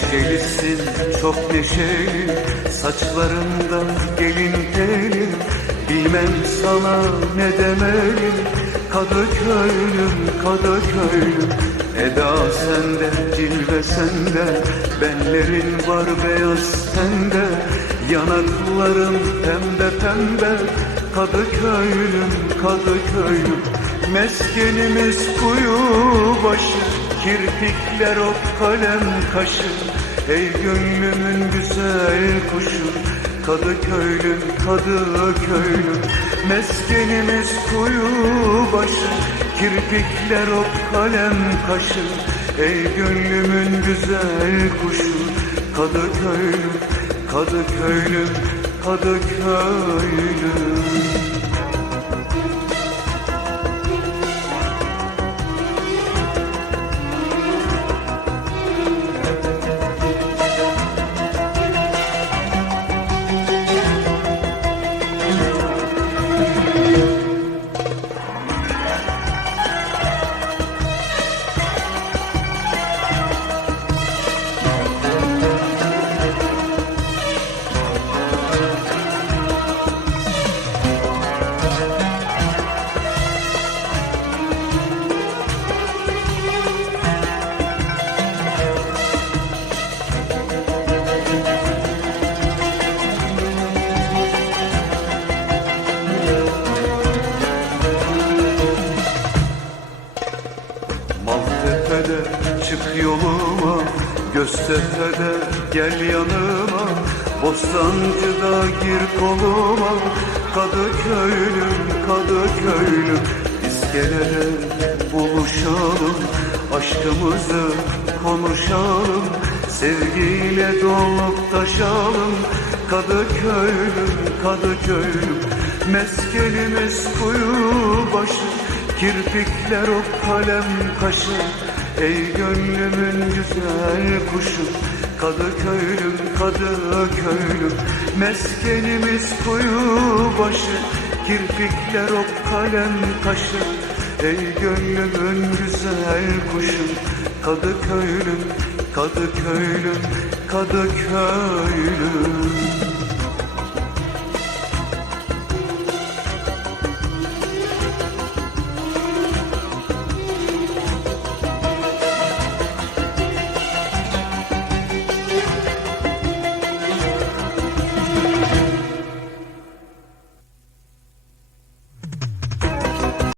Sesin çok neşeli Saçlarında gelin teli Bilmem sana ne demeli Kadıköylüm, Kadıköylüm Eda sende, cilve sende. Benlerin var beyaz sende. Yanakların pembe pembe. Kadıköylüm, Kadıköylüm Meskenimiz kuyu başı Kirpikler ok kalem kaşı. Ey gönlümün güzel kuşu. Kadıköylüm, Kadıköylüm Meskenimiz kuyu başı. Kirpikler ok kalem kaşı. Ey gönlümün güzel kuşu. Kadıköylüm, Kadıköylüm, Kadıköylüm yoluma Göztepe'de gel yanıma. Bostancı'da gir koluma Kadıköylüm, Kadıköylüm. İskelede buluşalım Aşkımızı konuşalım. Sevgiyle dolup taşalım Kadıköylüm, Kadıköylüm. Meskenimiz kuyu başı Kirpikler o kalem kaşı Ey gönlümün güzel kuşu Kadıköylüm, Kadıköylüm Meskenimiz kuyu başı Kirpikler o kalem kaşı Ey gönlümün güzel kuşu Kadıköylüm, Kadıköylüm, Kadıköylüm